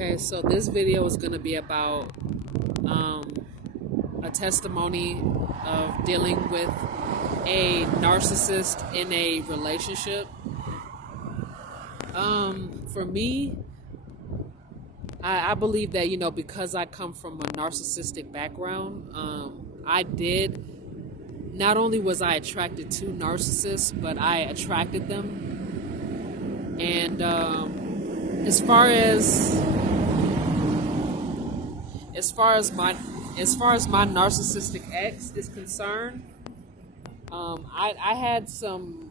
Okay, so this video is going to be about a testimony of dealing with a narcissist in a relationship. For me, I believe that, because I come from a narcissistic background, not only was I attracted to narcissists, but I attracted them. And as far as my narcissistic ex is concerned, I had some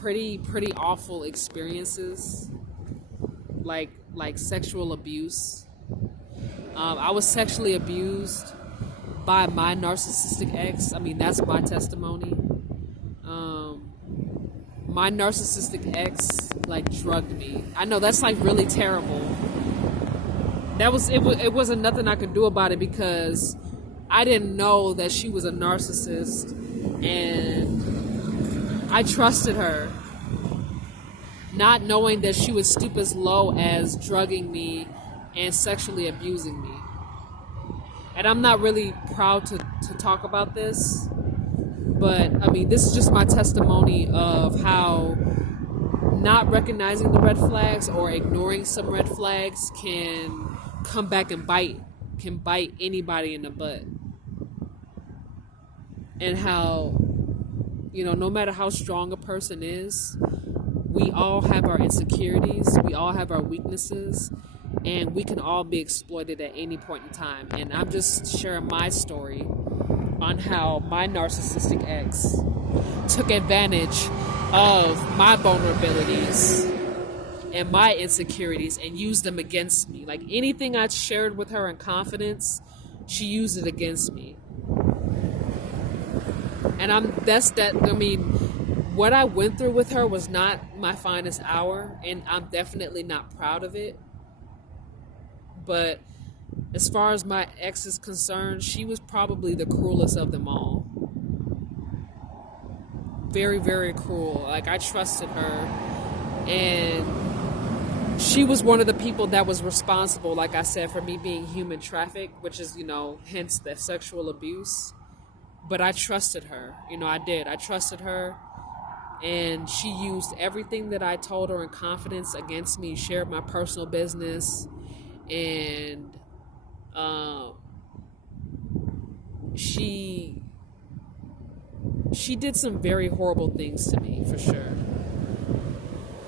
pretty awful experiences, like sexual abuse. I was sexually abused by my narcissistic ex. I mean, that's my testimony. My narcissistic ex drugged me. I know that's really terrible. It wasn't nothing I could do about it because I didn't know that she was a narcissist, and I trusted her, not knowing that she would stoop as low as drugging me and sexually abusing me. And I'm not really proud to talk about this, but I mean, this is just my testimony of how not recognizing the red flags or ignoring some red flags can come back and bite anybody in the butt. And how, no matter how strong a person is, we all have our insecurities, we all have our weaknesses, and we can all be exploited at any point in time. And I'm just sharing my story on how my narcissistic ex took advantage of my vulnerabilities and my insecurities and used them against me. Like anything I shared with her in confidence, she used it against me. And what I went through with her was not my finest hour, and I'm definitely not proud of it. But as far as my ex is concerned, she was probably the cruelest of them all. Very, very cruel. I trusted her, and she was one of the people that was responsible, like I said, for me being human trafficked, which is, hence the sexual abuse. But I trusted her. I did. I trusted her, and she used everything that I told her in confidence against me, shared my personal business, and she did some very horrible things to me, for sure.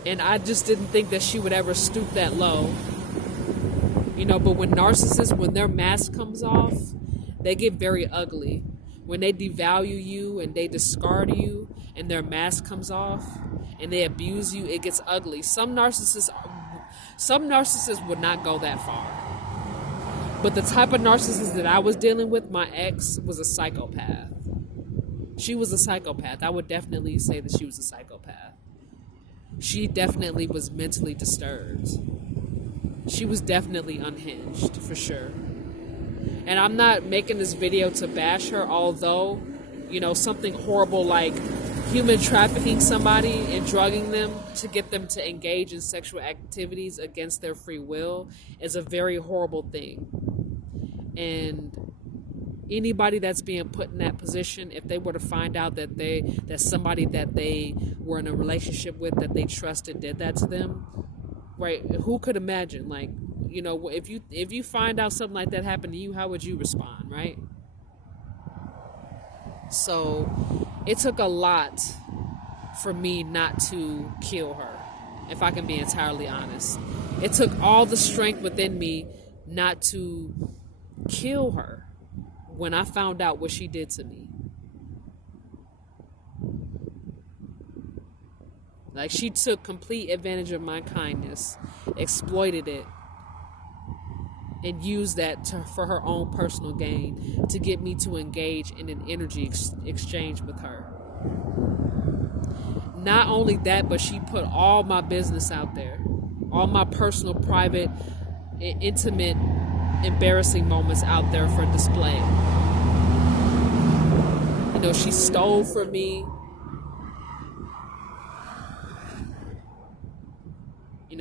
And I just didn't think that she would ever stoop that low. But when narcissists, when their mask comes off, they get very ugly. When they devalue you and they discard you and their mask comes off and they abuse you, it gets ugly. Some narcissists would not go that far. But the type of narcissist that I was dealing with, my ex, was a psychopath. She was a psychopath. I would definitely say that she was a psychopath. She definitely was mentally disturbed. She was definitely unhinged, for sure. And I'm not making this video to bash her, although, something horrible like human trafficking somebody and drugging them to get them to engage in sexual activities against their free will is a very horrible thing. And anybody that's being put in that position, if they were to find out that somebody that they were in a relationship with, that they trusted, did that to them, right? Who could imagine? If you find out something like that happened to you, how would you respond, right? So it took a lot for me not to kill her, if I can be entirely honest. It took all the strength within me not to kill her when I found out what she did to me. She took complete advantage of my kindness, exploited it, and used that for her own personal gain to get me to engage in an energy exchange with her. Not only that, but she put all my business out there, all my personal, private, intimate, embarrassing moments out there for display. She stole from me.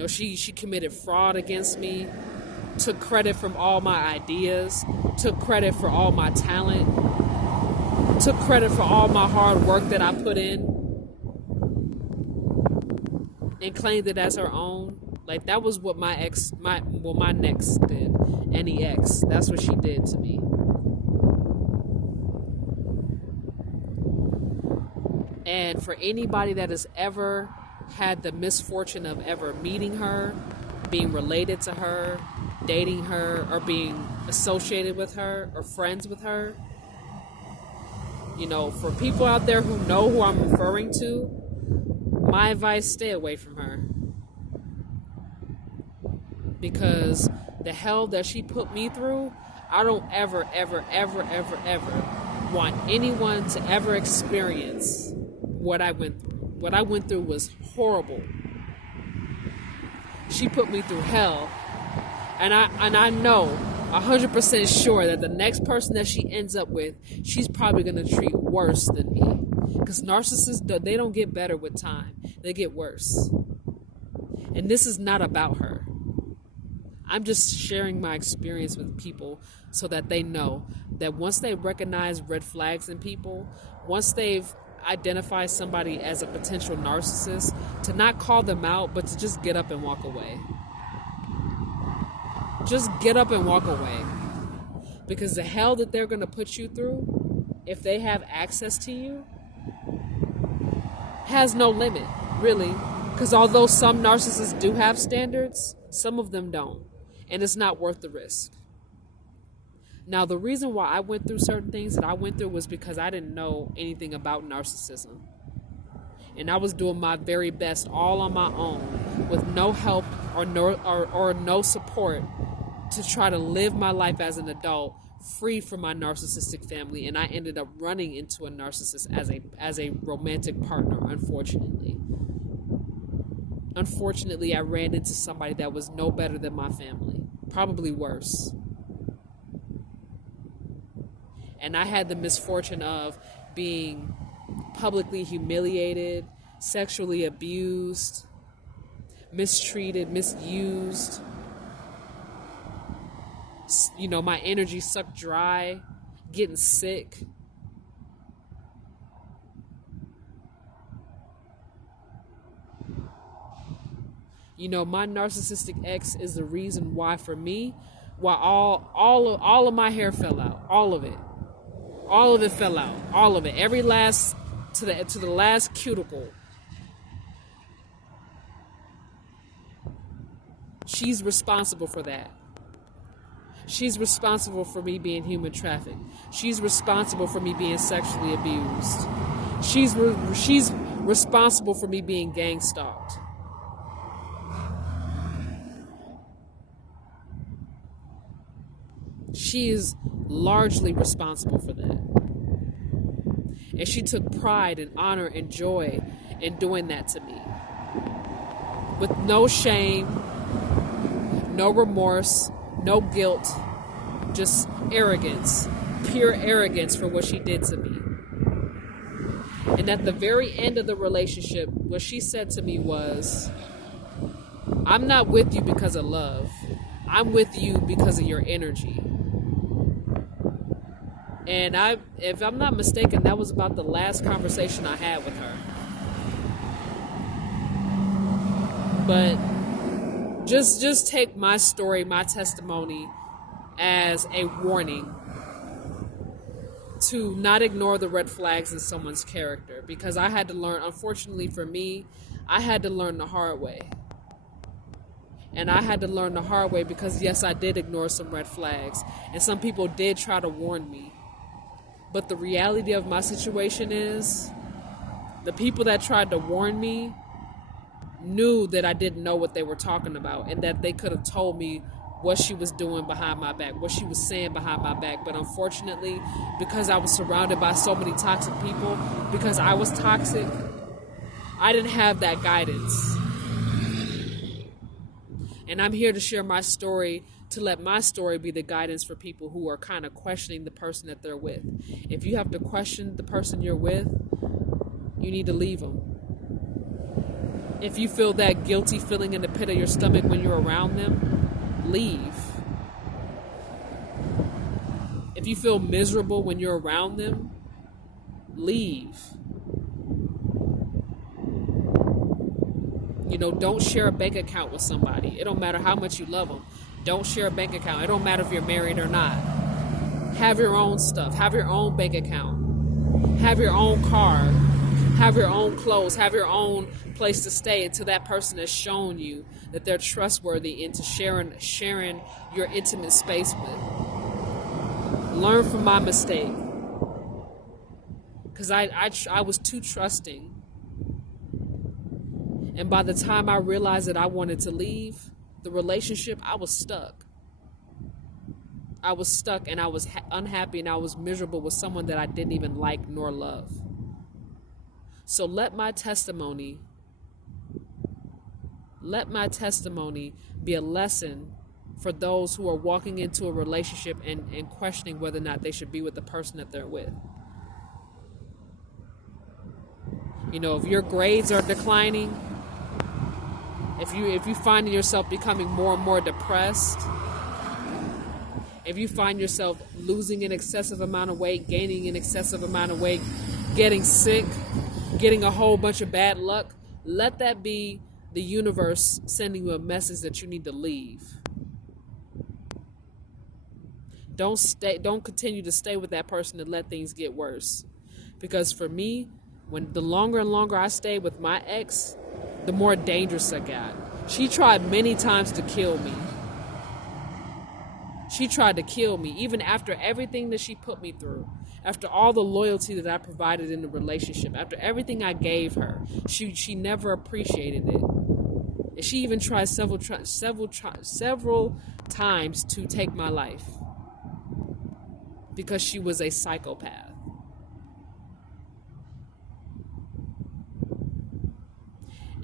She committed fraud against me, took credit from all my ideas, took credit for all my talent, took credit for all my hard work that I put in, and claimed it as her own. Like, that was what my Nex did. Nex, that's what she did to me. And for anybody that has ever had the misfortune of ever meeting her, being related to her, dating her, or being associated with her, or friends with her, for people out there who know who I'm referring to, my advice, stay away from her. Because the hell that she put me through, I don't ever want anyone to ever experience what I went through. What I went through was horrible. She put me through hell. And I know 100% sure that the next person that she ends up with, she's probably going to treat worse than me. Because narcissists, they don't get better with time. They get worse. And this is not about her. I'm just sharing my experience with people so that they know that once they recognize red flags in people, once they've identified somebody as a potential narcissist, to not call them out, but to just get up and walk away. Just get up and walk away. Because the hell that they're going to put you through, if they have access to you, has no limit, really. Because although some narcissists do have standards, some of them don't. And it's not worth the risk. Now, the reason why I went through certain things that I went through was because I didn't know anything about narcissism. And I was doing my very best all on my own with no help or no support to try to live my life as an adult free from my narcissistic family. And I ended up running into a narcissist as a romantic partner, unfortunately. Unfortunately, I ran into somebody that was no better than my family, probably worse. And I had the misfortune of being publicly humiliated, sexually abused, mistreated, misused. My energy sucked dry, getting sick. My narcissistic ex is the reason why, for me, why all of my hair fell out. All of it. All of it fell out. All of it. Every last to the last cuticle. She's responsible for that. She's responsible for me being human trafficked. She's responsible for me being sexually abused. She's responsible for me being gang stalked. She is largely responsible for that. And she took pride and honor and joy in doing that to me. With no shame, no remorse, no guilt, just arrogance, pure arrogance for what she did to me. And at the very end of the relationship, what she said to me was, I'm not with you because of love. I'm with you because of your energy. And if I'm not mistaken, that was about the last conversation I had with her. But just take my story, my testimony, as a warning to not ignore the red flags in someone's character. Because I had to learn, unfortunately for me, I had to learn the hard way. And I had to learn the hard way because, yes, I did ignore some red flags. And some people did try to warn me. But the reality of my situation is, the people that tried to warn me knew that I didn't know what they were talking about, and that they could have told me what she was doing behind my back, what she was saying behind my back. But unfortunately, because I was surrounded by so many toxic people, because I was toxic, I didn't have that guidance. And I'm here to share my story, to let my story be the guidance for people who are kind of questioning the person that they're with. If you have to question the person you're with, you need to leave them. If you feel that guilty feeling in the pit of your stomach when you're around them, leave. If you feel miserable when you're around them, leave. Don't share a bank account with somebody. It don't matter how much you love them. Don't share a bank account. It don't matter if you're married or not. Have your own stuff. Have your own bank account. Have your own car. Have your own clothes. Have your own place to stay until that person has shown you that they're trustworthy into sharing your intimate space with. Learn from my mistake. Because I was too trusting. And by the time I realized that I wanted to leave the relationship, I was stuck. I was stuck and I was unhappy and I was miserable with someone that I didn't even like nor love. So let my testimony be a lesson for those who are walking into a relationship and questioning whether or not they should be with the person that they're with. If your grades are declining, if you find yourself becoming more and more depressed, if you find yourself losing an excessive amount of weight, gaining an excessive amount of weight, getting sick, getting a whole bunch of bad luck, let that be the universe sending you a message that you need to leave. Don't continue to stay with that person and let things get worse. Because for me, when the longer and longer I stayed with my ex, the more dangerous I got. She tried many times to kill me. She tried to kill me, even after everything that she put me through, after all the loyalty that I provided in the relationship, after everything I gave her. She never appreciated it. And she even tried several times to take my life because she was a psychopath.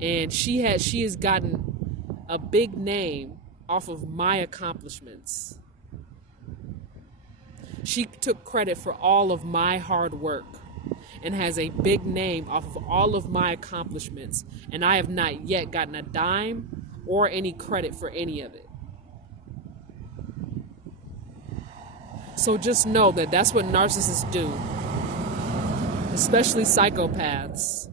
And she has gotten a big name off of my accomplishments. She took credit for all of my hard work and has a big name off of all of my accomplishments. And I have not yet gotten a dime or any credit for any of it. So just know that that's what narcissists do, especially psychopaths.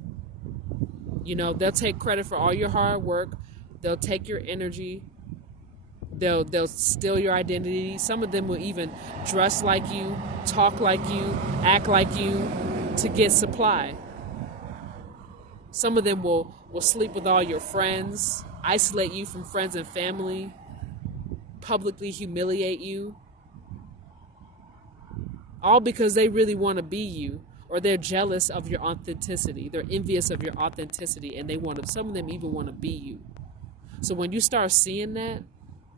They'll take credit for all your hard work. They'll take your energy. They'll steal your identity. Some of them will even dress like you, talk like you, act like you to get supply. Some of them will sleep with all your friends, isolate you from friends and family, publicly humiliate you. All because they really want to be you, or they're jealous of your authenticity. They're envious of your authenticity, and some of them even want to be you. So when you start seeing that,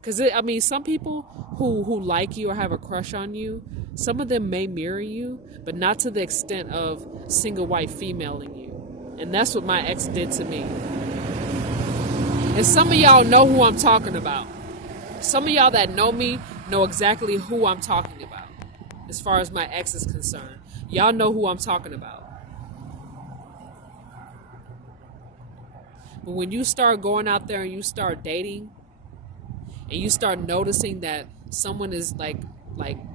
because some people who like you or have a crush on you, some of them may mirror you, but not to the extent of single white femaling you. And that's what my ex did to me. And some of y'all know who I'm talking about. Some of y'all that know me know exactly who I'm talking about as far as my ex is concerned. Y'all know who I'm talking about. But when you start going out there and you start dating, and you start noticing that someone is like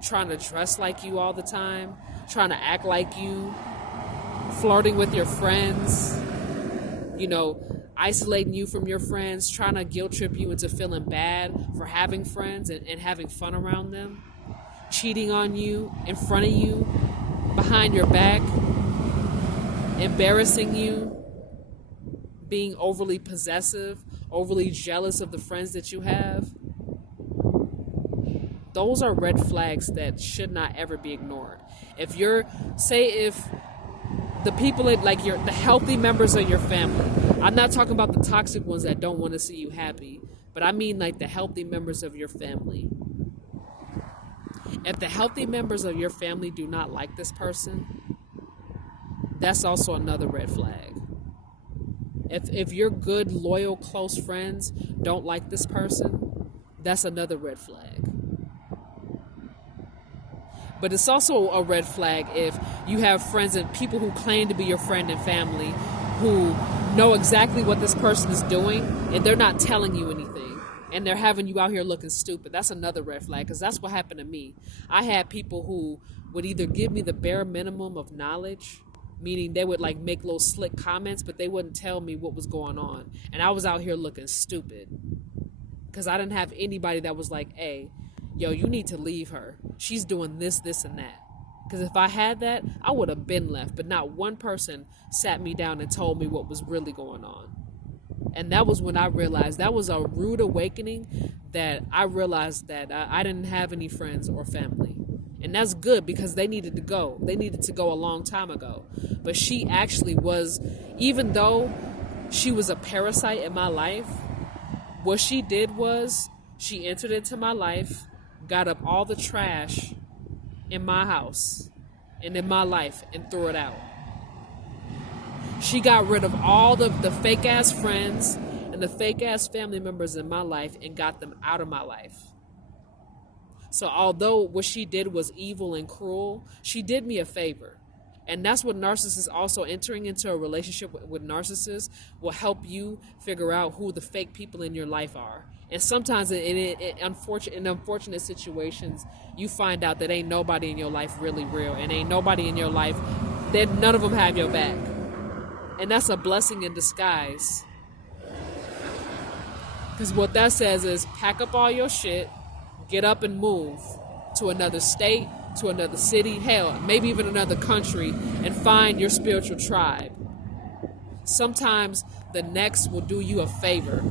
trying to dress like you all the time, trying to act like you, flirting with your friends, isolating you from your friends, trying to guilt trip you into feeling bad for having friends and having fun around them, cheating on you in front of you, behind your back, embarrassing you, being overly possessive, overly jealous of the friends that you have. Those are red flags that should not ever be ignored. If the people the healthy members of your family, I'm not talking about the toxic ones that don't want to see you happy, but I mean like the healthy members of your family. If the healthy members of your family do not like this person, that's also another red flag. If your good, loyal, close friends don't like this person, that's another red flag. But it's also a red flag if you have friends and people who claim to be your friend and family who know exactly what this person is doing and they're not telling you anything and they're having you out here looking stupid. That's another red flag, because that's what happened to me. I had people who would either give me the bare minimum of knowledge, meaning they would like make little slick comments, but they wouldn't tell me what was going on, and I was out here looking stupid because I didn't have anybody that was like, hey, yo, you need to leave her, she's doing this, this, and that. Because if I had that, I would have been left. But not one person sat me down and told me what was really going on. And that was when I realized, that was a rude awakening, that I realized that I didn't have any friends or family. And that's good, because they needed to go. They needed to go a long time ago. But she actually was, even though she was a parasite in my life, what she did was she entered into my life, got up all the trash in my house and in my life and threw it out. She got rid of all the fake ass friends and the fake ass family members in my life and got them out of my life. So although what she did was evil and cruel, she did me a favor. And that's what narcissists, also entering into a relationship with narcissists, will help you figure out who the fake people in your life are. And sometimes in unfortunate situations, you find out that ain't nobody in your life really real, and ain't nobody in your life, that none of them have your back. And that's a blessing in disguise. Because what that says is, pack up all your shit, get up and move to another state, to another city, hell, maybe even another country, and find your spiritual tribe. Sometimes the next will do you a favor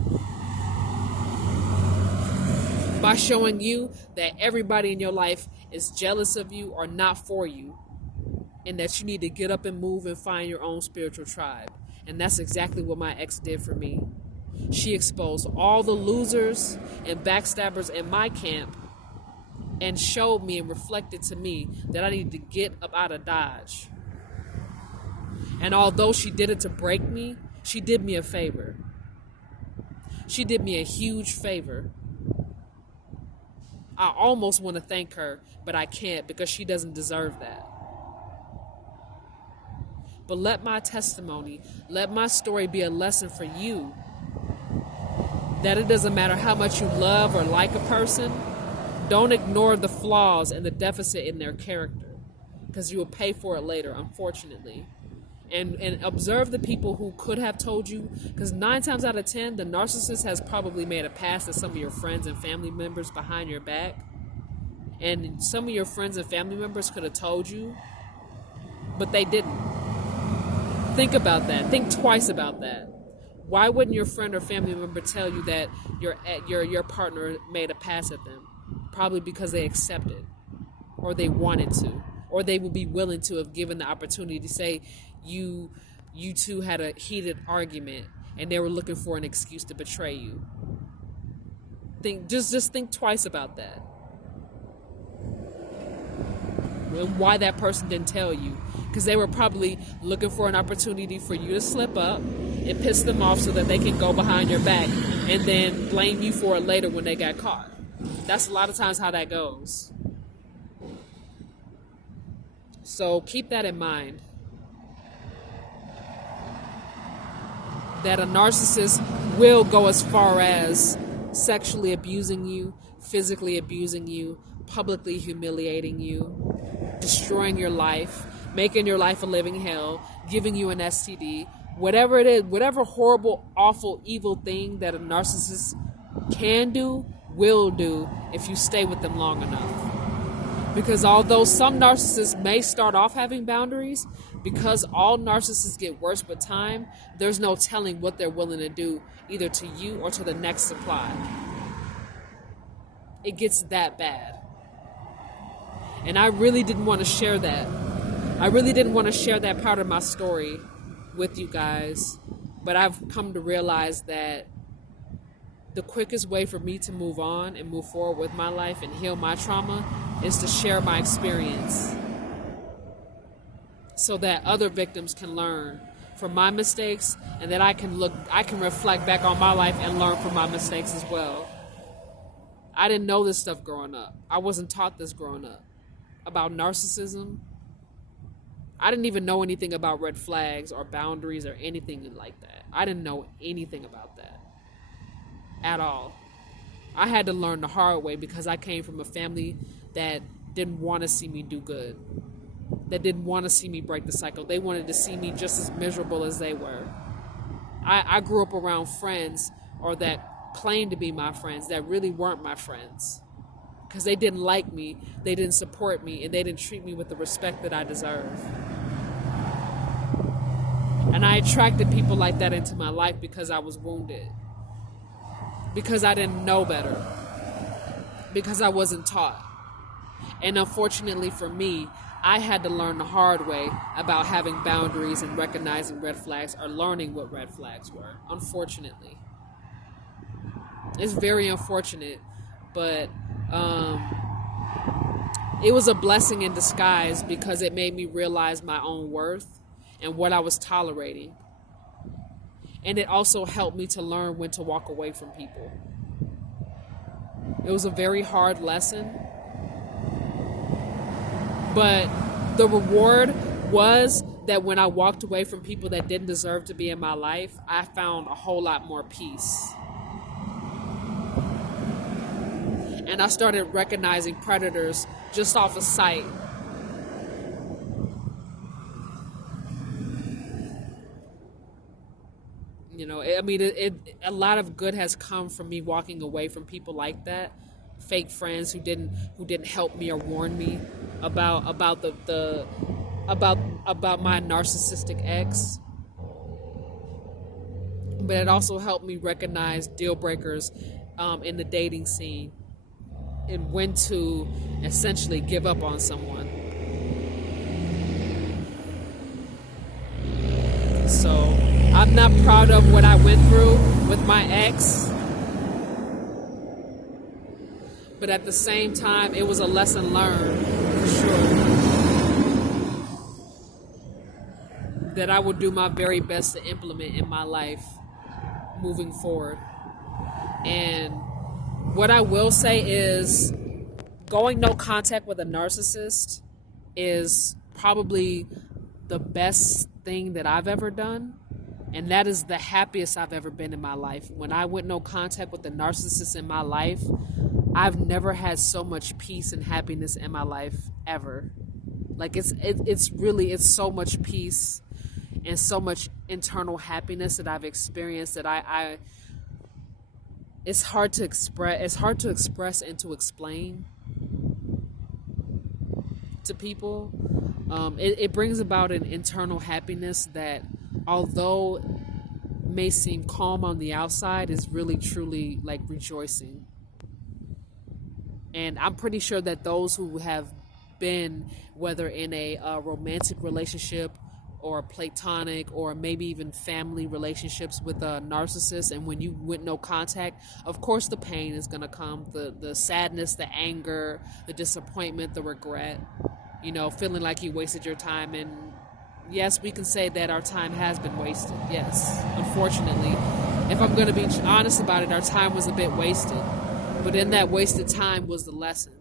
by showing you that everybody in your life is jealous of you or not for you, and that you need to get up and move and find your own spiritual tribe. And that's exactly what my ex did for me. She exposed all the losers and backstabbers in my camp and showed me and reflected to me that I needed to get up out of Dodge. And although she did it to break me, she did me a favor. She did me a huge favor. I almost want to thank her, but I can't, because she doesn't deserve that. But let my testimony, let my story be a lesson for you, that it doesn't matter how much you love or like a person, don't ignore the flaws and the deficit in their character, because you will pay for it later, unfortunately. And observe the people who could have told you, because 9 times out of 10, the narcissist has probably made a pass at some of your friends and family members behind your back. And some of your friends and family members could have told you, but they didn't. Think about that. Think twice about that. Why wouldn't your friend or family member tell you that your partner made a pass at them? Probably because they accepted, or they wanted to, or they would be willing to if given the opportunity to say you two had a heated argument and they were looking for an excuse to betray you. Just think twice about that. And why that person didn't tell you. Because they were probably looking for an opportunity for you to slip up and piss them off so that they can go behind your back and then blame you for it later when they got caught. That's a lot of times how that goes. So keep that in mind. That a narcissist will go as far as sexually abusing you, physically abusing you, publicly humiliating you, destroying your life, making your life a living hell, giving you an STD, whatever it is, whatever horrible, awful, evil thing that a narcissist can do, will do if you stay with them long enough. Because although some narcissists may start off having boundaries, because all narcissists get worse with time, there's no telling what they're willing to do, either to you or to the next supply. It gets that bad. And I really didn't want to share that. I really didn't want to share that part of my story with you guys. But I've come to realize that the quickest way for me to move on and move forward with my life and heal my trauma is to share my experience, so that other victims can learn from my mistakes, and that I can reflect back on my life and learn from my mistakes as well. I didn't know this stuff growing up. I wasn't taught this growing up about narcissism. I didn't even know anything about red flags or boundaries or anything like that. I didn't know anything about that at all. I had to learn the hard way because I came from a family that didn't want to see me do good, that didn't want to see me break the cycle. They wanted to see me just as miserable as they were. I grew up around friends, or that claimed to be my friends, that really weren't my friends because they didn't like me, they didn't support me, and they didn't treat me with the respect that I deserve. And I attracted people like that into my life because I was wounded, because I didn't know better, because I wasn't taught. And unfortunately for me, I had to learn the hard way about having boundaries and recognizing red flags, or learning what red flags were. Unfortunately. It's very unfortunate, but it was a blessing in disguise because it made me realize my own worth and what I was tolerating. And it also helped me to learn when to walk away from people. It was a very hard lesson, but the reward was that when I walked away from people that didn't deserve to be in my life, I found a whole lot more peace. And I started recognizing predators just off of sight. You know, I mean, a lot of good has come from me walking away from people like that, fake friends who didn't help me or warn me about my narcissistic ex. But it also helped me recognize deal breakers in the dating scene, and when to essentially give up on someone. So I'm not proud of what I went through with my ex, but at the same time, it was a lesson learned, for sure, that I will do my very best to implement in my life moving forward. And what I will say is, going no contact with a narcissist is probably the best thing that I've ever done. And that is the happiest I've ever been in my life. When I went no contact with the narcissist in my life, I've never had so much peace and happiness in my life ever. Like it's so much peace and so much internal happiness that I've experienced that I it's hard to express and to explain to people. It brings about an internal happiness that, although may seem calm on the outside, is really truly like rejoicing. And I'm pretty sure that those who have been, whether in a romantic relationship or platonic or maybe even family relationships with a narcissist, and when you went no contact, of course the pain is going to come, the sadness, the anger, the disappointment, the regret, you know, feeling like you wasted your time. And yes, we can say that our time has been wasted. Yes, unfortunately, if I'm going to be honest about it, our time was a bit wasted, but in that wasted time was the lesson.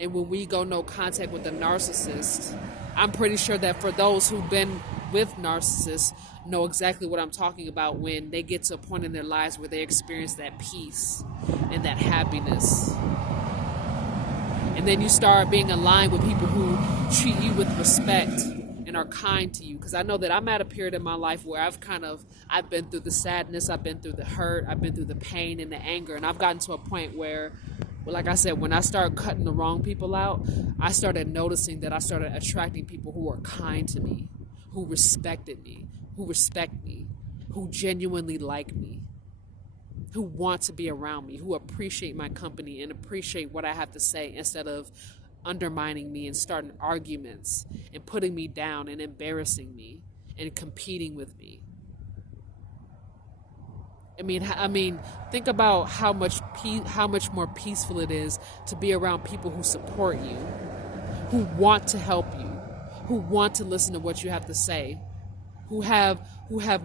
And when we go no contact with a narcissist, I'm pretty sure that for those who've been with narcissists know exactly what I'm talking about when they get to a point in their lives where they experience that peace and that happiness. And then you start being aligned with people who treat you with respect and are kind to you. Because I know that I'm at a period in my life where I've been through the sadness, I've been through the hurt, I've been through the pain and the anger. And I've gotten to a point where, well, like I said, when I started cutting the wrong people out, I started noticing that I started attracting people who are kind to me, who respected me, who respect me, who genuinely like me, who want to be around me, who appreciate my company and appreciate what I have to say instead of undermining me and starting arguments and putting me down and embarrassing me and competing with me. I mean, think about how much more peaceful it is to be around people who support you, who want to help you, who want to listen to what you have to say, who have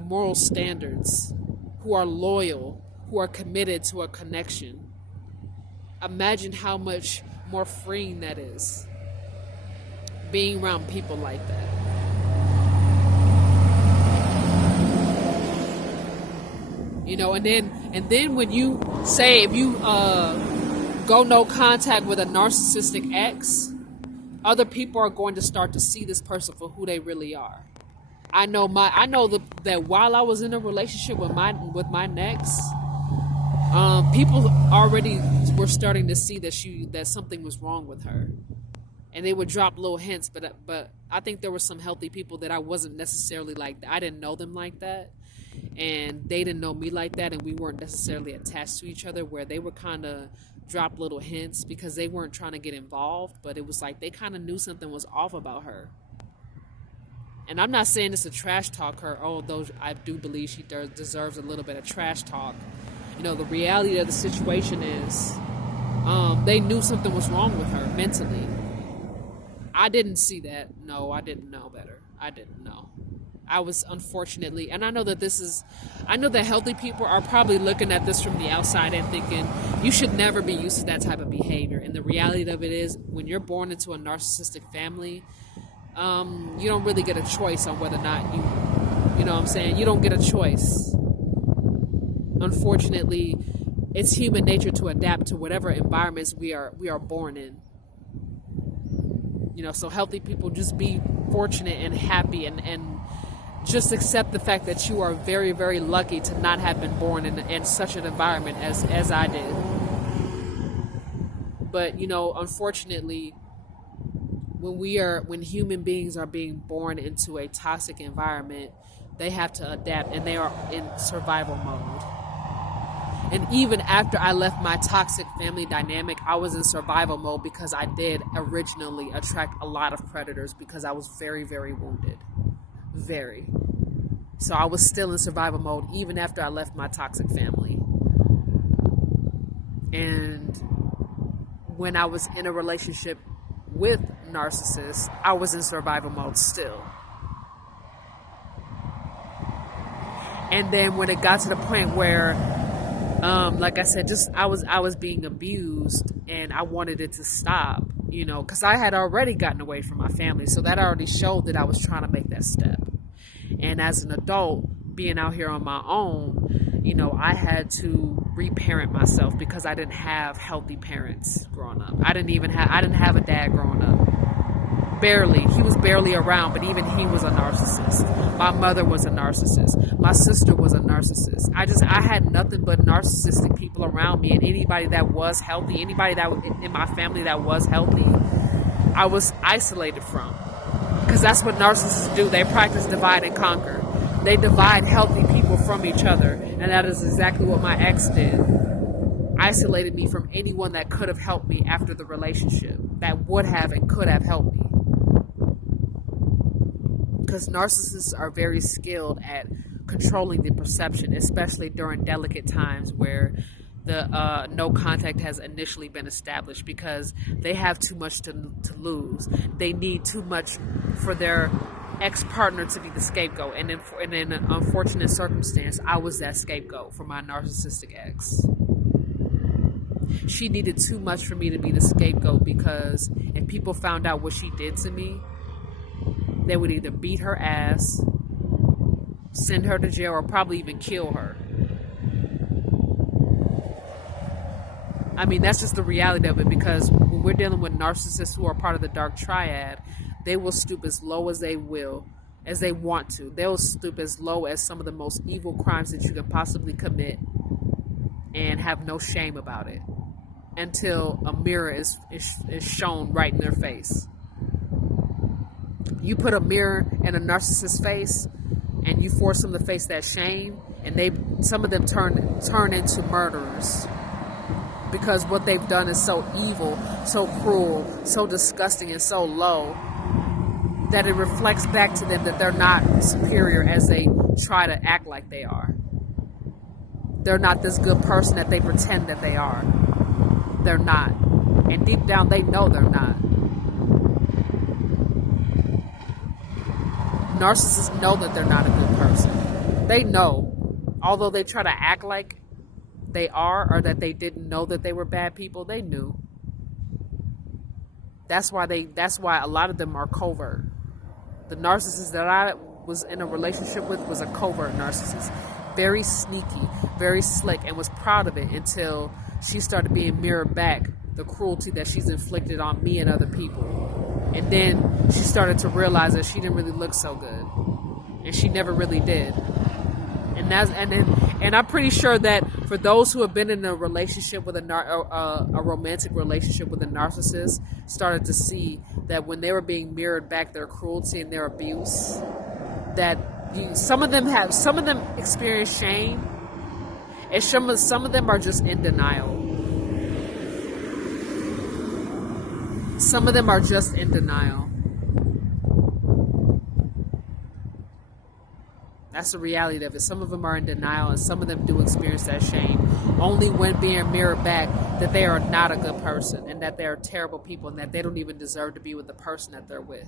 moral standards, who are loyal, who are committed to a connection. Imagine how much more freeing that is. being around people like that. You know, and then when you say, if you go no contact with a narcissistic ex, other people are going to start to see this person for who they really are. I know that while I was in a relationship with my next, people already were starting to see that something was wrong with her, and they would drop little hints. But I think there were some healthy people that I wasn't necessarily like. I didn't know them like that, and they didn't know me like that, and we weren't necessarily attached to each other, where they would kind of drop little hints because they weren't trying to get involved, but it was like they kind of knew something was off about her. And I'm not saying this to trash talk her, although I do believe she deserves a little bit of trash talk. You know, the reality of the situation is they knew something was wrong with her mentally. I didn't see that. No, I didn't know better. I didn't know. I was, unfortunately, and I know that healthy people are probably looking at this from the outside and thinking, you should never be used to that type of behavior. And the reality of it is, when you're born into a narcissistic family, you don't really get a choice on whether or not you know what I'm saying? You don't get a choice. Unfortunately, it's human nature to adapt to whatever environments we are born in. You know, so healthy people, just be fortunate and happy and just accept the fact that you are very, very lucky to not have been born in such an environment as I did. But, you know, unfortunately, when human beings are being born into a toxic environment, they have to adapt, and they are in survival mode. And even after I left my toxic family dynamic, I was in survival mode because I did originally attract a lot of predators because I was very, very wounded. Very. So I was still in survival mode even after I left my toxic family. And when I was in a relationship with narcissists, I was in survival mode still. And then when it got to the point where, like I said, I was being abused, and I wanted it to stop, you know, because I had already gotten away from my family, so that already showed that I was trying to make that step. And as an adult, being out here on my own, you know, I had to reparent myself because I didn't have healthy parents growing up. I didn't have a dad growing up. Barely. He was barely around, but even he was a narcissist. My mother was a narcissist. My sister was a narcissist. I had nothing but narcissistic people around me, and anybody that was healthy, anybody that in my family that was healthy, I was isolated from. Because that's what narcissists do. They practice divide and conquer. They divide healthy people from each other, and that is exactly what my ex did. Isolated me from anyone that could have helped me after the relationship, that would have and could have helped me. Because narcissists are very skilled at controlling the perception, especially during delicate times where the no contact has initially been established, because they have too much to lose. They need too much for their ex-partner to be the scapegoat. And in an unfortunate circumstance, I was that scapegoat for my narcissistic ex. She needed too much for me to be the scapegoat, because if people found out what she did to me, they would either beat her ass, send her to jail, or probably even kill her. I mean, that's just the reality of it, because when we're dealing with narcissists who are part of the dark triad, they will stoop as low as they want to. They'll stoop as low as some of the most evil crimes that you can possibly commit and have no shame about it until a mirror is shown right in their face. You put a mirror in a narcissist's face and you force them to face that shame, and some of them turn into murderers, because what they've done is so evil, so cruel, so disgusting, and so low that it reflects back to them that they're not superior as they try to act like they are. They're not this good person that they pretend that they are. They're not. And deep down, they know they're not. Narcissists know that they're not a good person. They know. Although they try to act like they are, or that they didn't know that they were bad people, they knew. That's why a lot of them are covert. The narcissist that I was in a relationship with was a covert narcissist. Very sneaky, very slick, and was proud of it until she started being mirrored back the cruelty that she's inflicted on me and other people. And then she started to realize that she didn't really look so good. And she never really did. And I'm pretty sure that for those who have been in a relationship with a romantic relationship with a narcissist, started to see that when they were being mirrored back their cruelty and their abuse, that some of them experience shame, and some of them are just in denial. Some of them are just in denial. That's the reality of it. Some of them are in denial, and some of them do experience that shame only when being mirrored back that they are not a good person, and that they are terrible people, and that they don't even deserve to be with the person that they're with.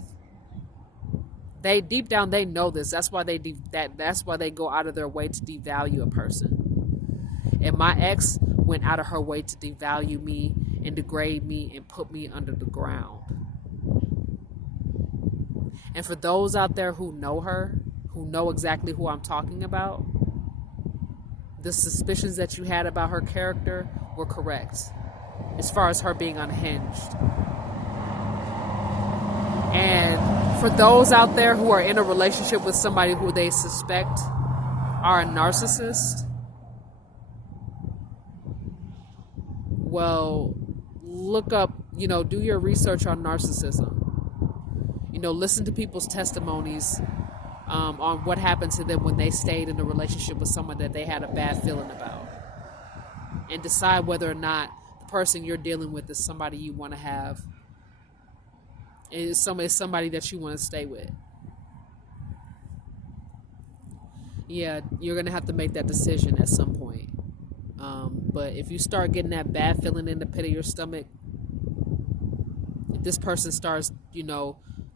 They deep down they know this. That's why that's why they go out of their way to devalue a person. And my ex went out of her way to devalue me and degrade me and put me under the ground. And for those out there who know her, who know exactly who I'm talking about, the suspicions that you had about her character were correct as far as her being unhinged. And for those out there who are in a relationship with somebody who they suspect are a narcissist, well, look up, do your research on narcissism. Listen to people's testimonies on what happened to them when they stayed in a relationship with someone that they had a bad feeling about. And decide whether or not the person you're dealing with is somebody you want to have. Is somebody that you want to stay with. Yeah, you're going to have to make that decision at some point. But if you start getting that bad feeling in the pit of your stomach, if this person starts,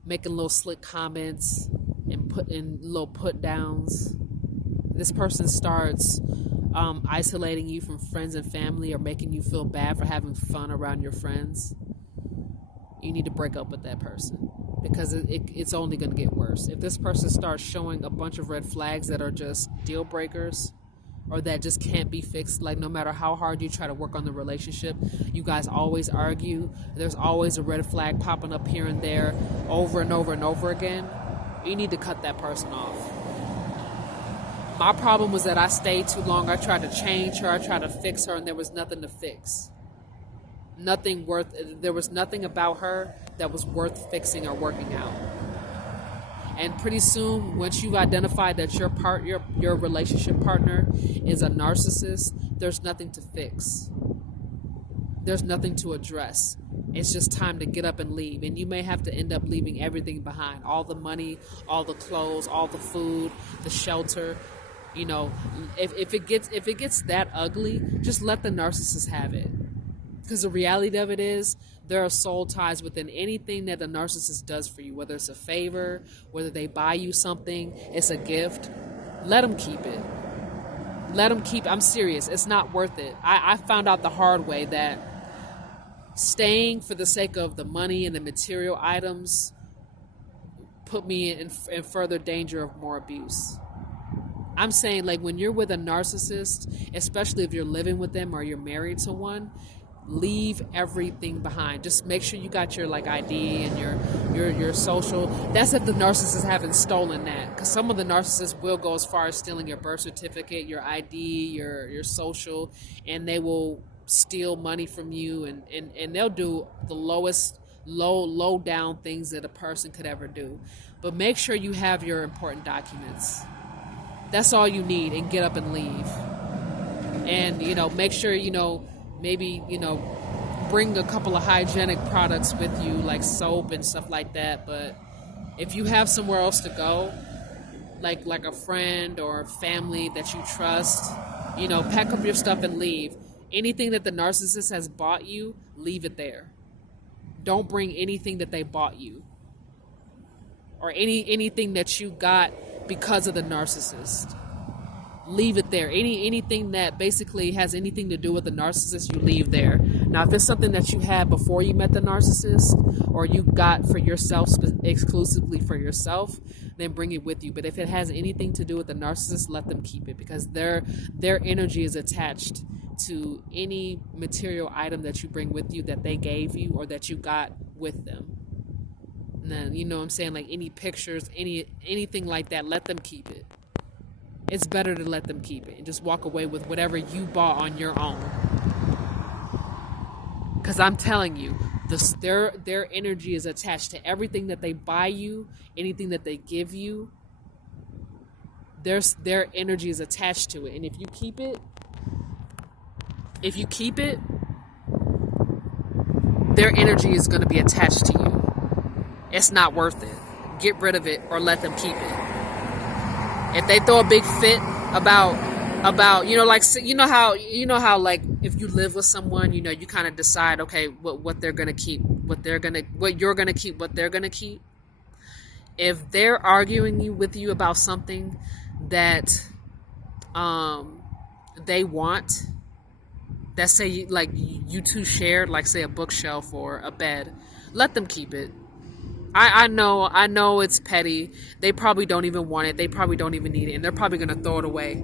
making little slick comments and putting little put downs, this person starts isolating you from friends and family, or making you feel bad for having fun around your friends, you need to break up with that person, because it's only going to get worse. If this person starts showing a bunch of red flags that are just deal breakers, or that just can't be fixed, like no matter how hard you try to work on the relationship, you guys always argue, there's always a red flag popping up here and there over and over and over again, you need to cut that person off. My problem was that I stayed too long. I tried to change her, I tried to fix her, and there was nothing to fix. There was nothing about her that was worth fixing or working out. And pretty soon, once you've identified that your relationship partner is a narcissist, there's nothing to fix. There's nothing to address. It's just time to get up and leave. And you may have to end up leaving everything behind. All the money, all the clothes, all the food, the shelter. If it gets that ugly, just let the narcissist have it. Because the reality of it is, there are soul ties within anything that a narcissist does for you, whether it's a favor, whether they buy you something, it's a gift. Let them keep it. I'm serious. It's not worth it. I found out the hard way that staying for the sake of the money and the material items put me in further danger of more abuse. I'm saying, like, when you're with a narcissist, especially if you're living with them or you're married to one, leave everything behind. Just make sure you got your ID and your social. That's if the narcissist haven't stolen that, because some of the narcissists will go as far as stealing your birth certificate, your ID, your social, and they will steal money from you, and they'll do the low down things that a person could ever do. But make sure you have your important documents. That's all you need, and get up and leave. And make sure maybe, bring a couple of hygienic products with you, like soap and stuff like that. But if you have somewhere else to go, like a friend or family that you trust, pack up your stuff and leave. Anything that the narcissist has bought you, leave it there. Don't bring anything that they bought you, or anything that you got because of the narcissist. leave it there. Anything that basically has anything to do with the narcissist, you leave there. Now, if it's something that you had before you met the narcissist, or you got for yourself, exclusively for yourself, then bring it with you. But if it has anything to do with the narcissist, let them keep it, because their energy is attached to any material item that you bring with you, that they gave you or that you got with them. And then, you know what I'm saying, like any pictures, anything like that, let them keep it. It's better to let them keep it and just walk away with whatever you bought on your own. Because I'm telling you, their energy is attached to everything that they buy you, anything that they give you. Their energy is attached to it. And if you keep it, their energy is going to be attached to you. It's not worth it. Get rid of it or let them keep it. If they throw a big fit about like, you know how like if you live with someone, you kind of decide, okay, what they're gonna keep, what you're gonna keep, what they're gonna keep. If they're arguing with you about something that they want, that say you two shared, like say a bookshelf or a bed, let them keep it. I know it's petty. They probably don't even want it. They probably don't even need it, and they're probably gonna throw it away.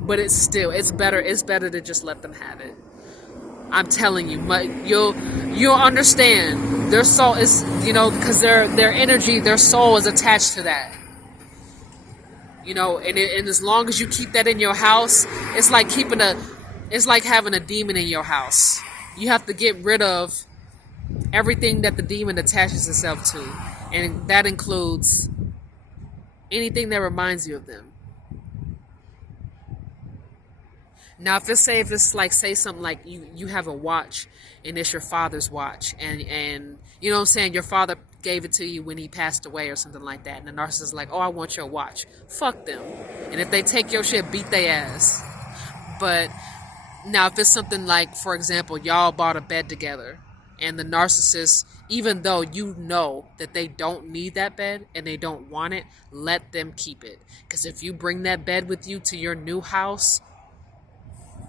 But it's better to just let them have it. I'm telling you, you'll understand. Their soul is, because their energy, their soul is attached to that. And as long as you keep that in your house, it's like having a demon in your house. You have to get rid of everything that the demon attaches itself to, and that includes anything that reminds you of them. Now, if it's like, say something like you have a watch and it's your father's watch, and you know what I'm saying, your father gave it to you when he passed away or something like that, and the narcissist is like, oh, I want your watch. Fuck them. And if they take your shit, beat their ass. But now, if it's something like, for example, y'all bought a bed together, and the narcissist, even though you know that they don't need that bed and they don't want it, let them keep it. Because if you bring that bed with you to your new house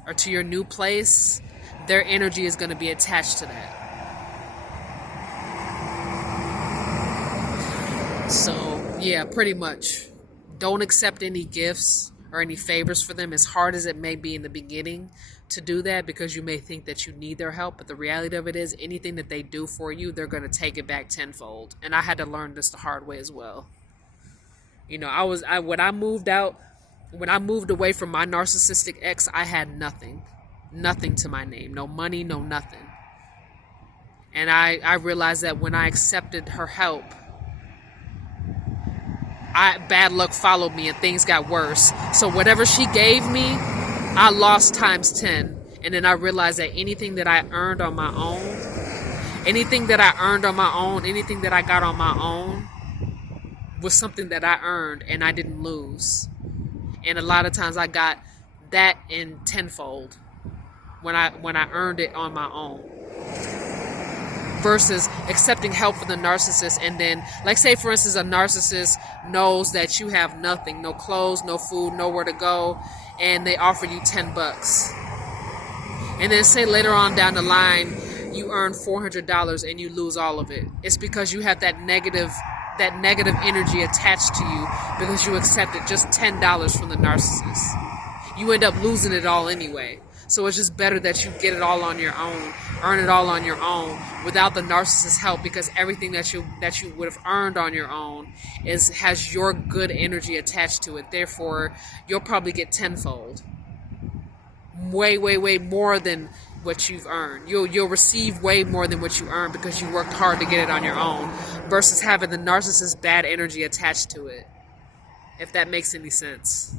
or to your new place, their energy is going to be attached to that. So, yeah, pretty much. Don't accept any gifts or any favors for them, as hard as it may be in the beginning to do that, because you may think that you need their help, but the reality of it is, anything that they do for you, they're going to take it back tenfold. And I had to learn this the hard way as well. When I moved away from my narcissistic ex, I had nothing to my name, no money, no nothing. And I realized that when I accepted her help, bad luck followed me and things got worse. So whatever she gave me, I lost times 10. And then I realized that anything that I earned on my own, anything that I got on my own was something that I earned and I didn't lose. And a lot of times I got that in tenfold when I earned it on my own. Versus accepting help from the narcissist, and then, like, say for instance, a narcissist knows that you have nothing, no clothes, no food, nowhere to go, and they offer you $10. And then say later on down the line, you earn $400 and you lose all of it. It's because you have that negative energy attached to you, because you accepted just $10 from the narcissist. You end up losing it all anyway. So it's just better that you get it all on your own, earn it all on your own without the narcissist's help, because everything that you would have earned on your own has your good energy attached to it. Therefore, you'll probably get tenfold. Way, way, way more than what you've earned. You'll receive way more than what you earned because you worked hard to get it on your own, versus having the narcissist's bad energy attached to it. If that makes any sense.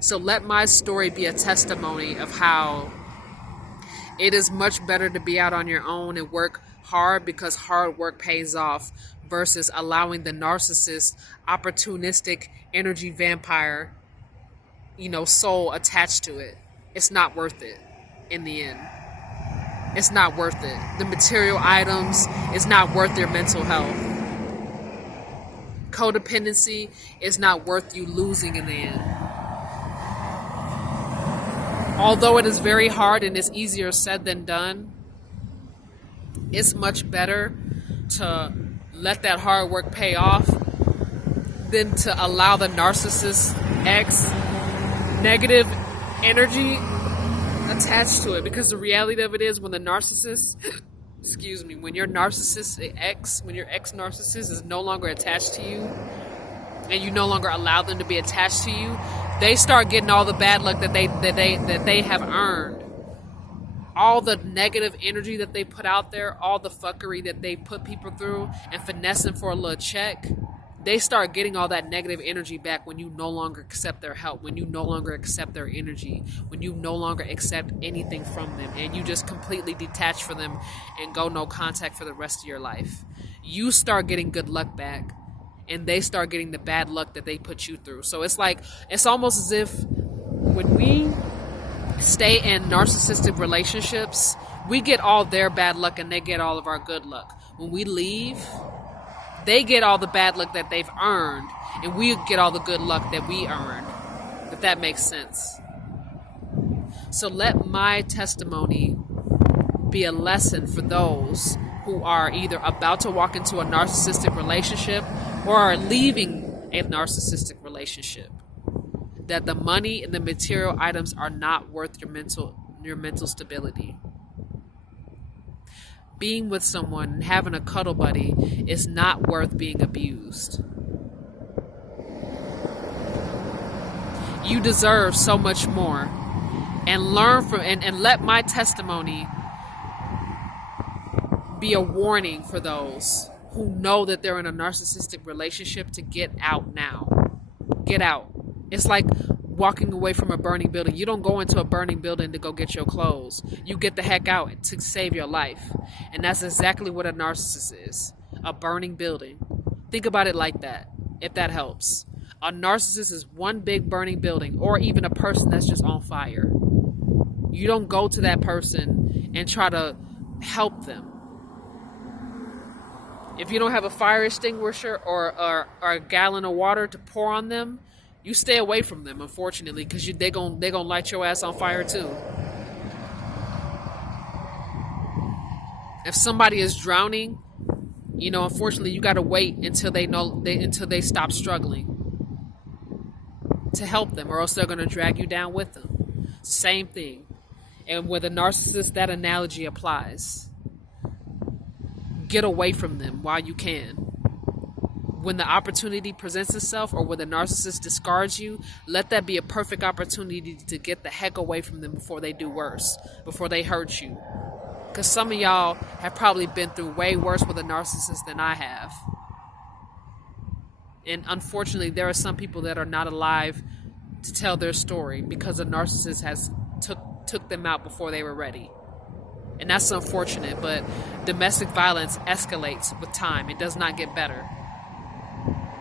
So let my story be a testimony of how it is much better to be out on your own and work hard, because hard work pays off, versus allowing the narcissist, opportunistic energy vampire, soul attached to it. It's not worth it in the end. It's not worth it. The material items is not worth your mental health. Codependency is not worth you losing in the end. Although it is very hard and it's easier said than done, it's much better to let that hard work pay off than to allow the narcissist X negative energy attached to it. Because the reality of it is, when the narcissist excuse me, when your narcissist X, when your ex narcissist is no longer attached to you, and you no longer allow them to be attached to you, they start getting all the bad luck that they have earned. All the negative energy that they put out there, all the fuckery that they put people through and finessing for a little check, they start getting all that negative energy back when you no longer accept their help, when you no longer accept their energy, when you no longer accept anything from them, and you just completely detach from them and go no contact for the rest of your life. You start getting good luck back, and they start getting the bad luck that they put you through. So it's like, it's almost as if when we stay in narcissistic relationships, we get all their bad luck and they get all of our good luck. When we leave, they get all the bad luck that they've earned, and we get all the good luck that we earned. If that makes sense. So let my testimony be a lesson for those who are either about to walk into a narcissistic relationship or are leaving a narcissistic relationship. That the money and the material items are not worth your mental stability. Being with someone and having a cuddle buddy is not worth being abused. You deserve so much more. And learn from and let my testimony be a warning for those who know that they're in a narcissistic relationship to get out now. Get out. It's like walking away from a burning building. You don't go into a burning building to go get your clothes. You get the heck out to save your life. And that's exactly what a narcissist is. A burning building. Think about it like that, if that helps. A narcissist is one big burning building, or even a person that's just on fire. You don't go to that person and try to help them. If you don't have a fire extinguisher or a gallon of water to pour on them, you stay away from them, unfortunately, because they gonna light your ass on fire too. If somebody is drowning, unfortunately, you gotta wait until they stop struggling to help them, or else they're gonna drag you down with them. Same thing. And with a narcissist, that analogy applies. Get away from them while you can. When the opportunity presents itself, or when the narcissist discards you, let that be a perfect opportunity to get the heck away from them before they do worse, before they hurt you. Because some of y'all have probably been through way worse with a narcissist than I have. And unfortunately, there are some people that are not alive to tell their story because a narcissist has took them out before they were ready. And that's unfortunate, but domestic violence escalates with time. It does not get better.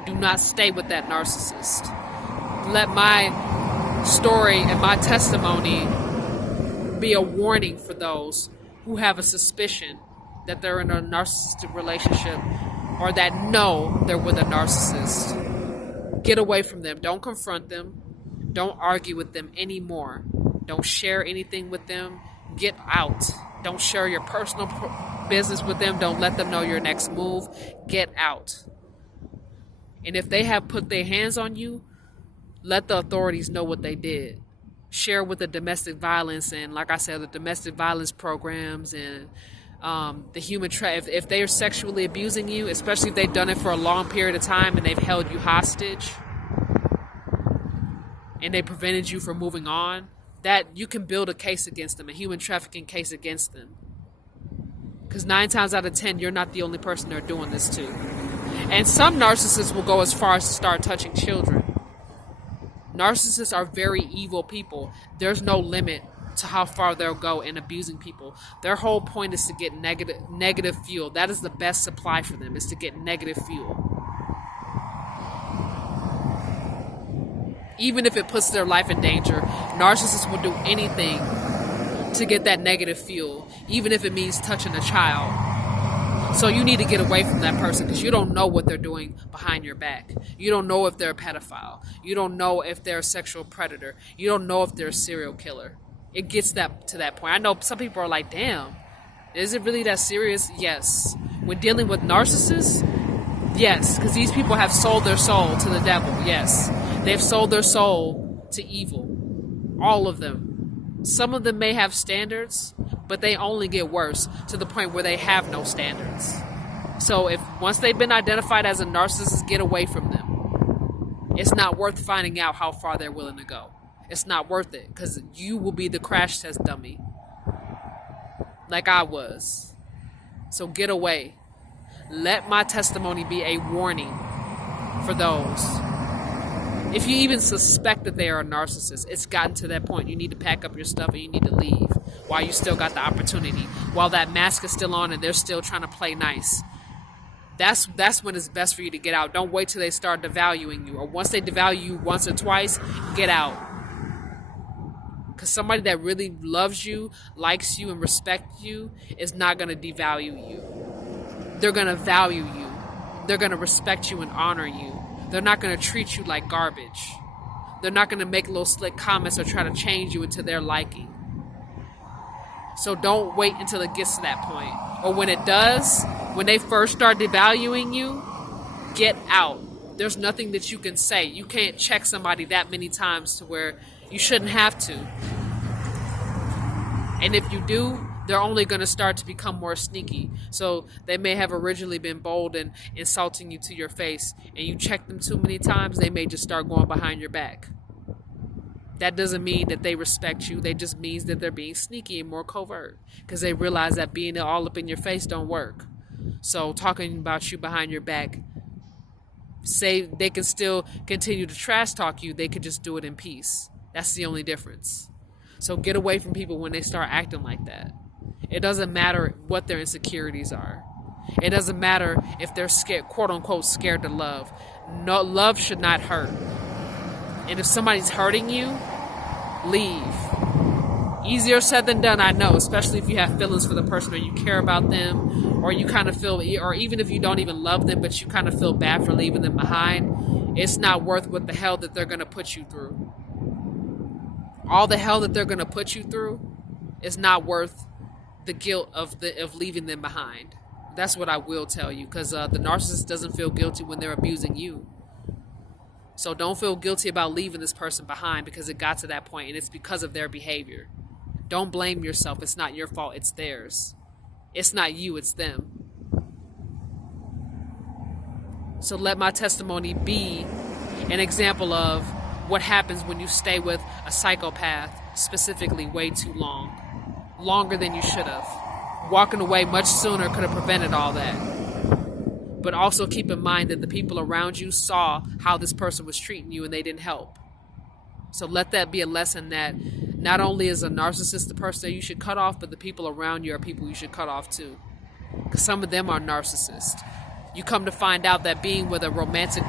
Do not stay with that narcissist. Let my story and my testimony be a warning for those who have a suspicion that they're in a narcissistic relationship, or that know they're with a narcissist. Get away from them. Don't confront them. Don't argue with them anymore. Don't share anything with them. Get out. Don't share your personal business with them. Don't let them know your next move. Get out. And if they have put their hands on you, let the authorities know what they did. Share with the domestic violence and, like I said, the domestic violence programs and the human if they are sexually abusing you, especially if they've done it for a long period of time and they've held you hostage and they prevented you from moving on, that you can build a case against them, a human trafficking case against them. Because 9 times out of 10, you're not the only person they're doing this to. And some narcissists will go as far as to start touching children. Narcissists are very evil people. There's no limit to how far they'll go in abusing people. Their whole point is to get negative fuel. That is the best supply for them, is to get negative fuel. Even if it puts their life in danger, narcissists will do anything to get that negative fuel, even if it means touching a child. So you need to get away from that person, because you don't know what they're doing behind your back. You don't know if they're a pedophile. You don't know if they're a sexual predator. You don't know if they're a serial killer. It gets to that point. I know some people are like, damn, is it really that serious? Yes. When dealing with narcissists, yes, because these people have sold their soul to the devil. Yes. They've sold their soul to evil. All of them. Some of them may have standards, but they only get worse to the point where they have no standards. So once they've been identified as a narcissist, get away from them. It's not worth finding out how far they're willing to go. It's not worth it, because you will be the crash test dummy. Like I was. So get away. Let my testimony be a warning for those. If you even suspect that they are a narcissist, it's gotten to that point. You need to pack up your stuff and you need to leave while you still got the opportunity. While that mask is still on and they're still trying to play nice. That's when it's best for you to get out. Don't wait till they start devaluing you. Or once they devalue you once or twice, get out. Because somebody that really loves you, likes you, and respects you is not going to devalue you. They're going to value you. They're going to respect you and honor you. They're not going to treat you like garbage. They're not going to make little slick comments or try to change you into their liking. So don't wait until it gets to that point. Or when it does, when they first start devaluing you, get out. There's nothing that you can say. You can't check somebody that many times to where you shouldn't have to. And if you do, they're only going to start to become more sneaky. So they may have originally been bold and insulting you to your face, and you check them too many times, they may just start going behind your back. That doesn't mean that they respect you. They just means that they're being sneaky and more covert, because they realize that being all up in your face don't work. So talking about you behind your back, say they can still continue to trash talk you. They could just do it in peace. That's the only difference. So get away from people when they start acting like that. It doesn't matter what their insecurities are. It doesn't matter if they're scared, quote unquote, scared to love. No, love should not hurt. And if somebody's hurting you, leave. Easier said than done, I know, especially if you have feelings for the person or you care about them, or you kind of feel, or even if you don't even love them, but you kind of feel bad for leaving them behind. It's not worth what the hell that they're going to put you through. All the hell that they're going to put you through is not worth the guilt of leaving them behind. That's what I will tell you, because the narcissist doesn't feel guilty when they're abusing you. So don't feel guilty about leaving this person behind because it got to that point, and it's because of their behavior. Don't blame yourself. It's not your fault. It's theirs. It's not you. It's them. So let my testimony be an example of what happens when you stay with a psychopath, specifically way too long. Longer than you should have. Walking away much sooner could have prevented all that. But also keep in mind that the people around you saw how this person was treating you and they didn't help. So let that be a lesson that not only is a narcissist the person that you should cut off, but the people around you are people you should cut off too. Because some of them are narcissists. You come to find out that being with a romantic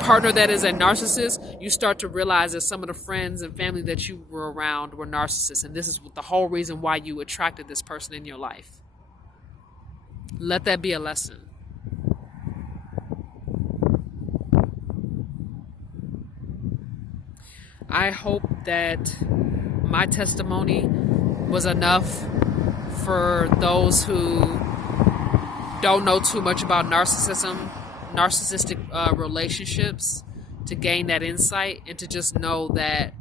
partner that is a narcissist, you start to realize that some of the friends and family that you were around were narcissists, and this is the whole reason why you attracted this person in your life. Let that be a lesson. I hope that my testimony was enough for those who don't know too much about narcissistic relationships, to gain that insight and to just know that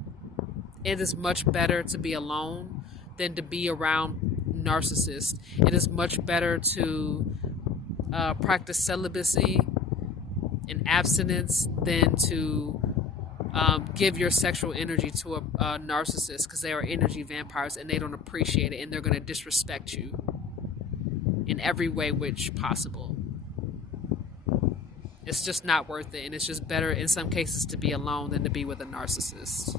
it is much better to be alone than to be around narcissists. It is much better to practice celibacy and abstinence than to give your sexual energy to a narcissist, because they are energy vampires and they don't appreciate it, and they're going to disrespect you in every way which possible. It's just not worth it, and it's just better in some cases to be alone than to be with a narcissist.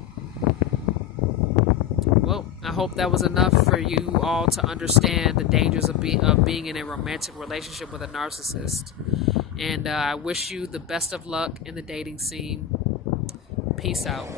Well, I hope that was enough for you all to understand the dangers of being in a romantic relationship with a narcissist. And I wish you the best of luck in the dating scene. Peace out.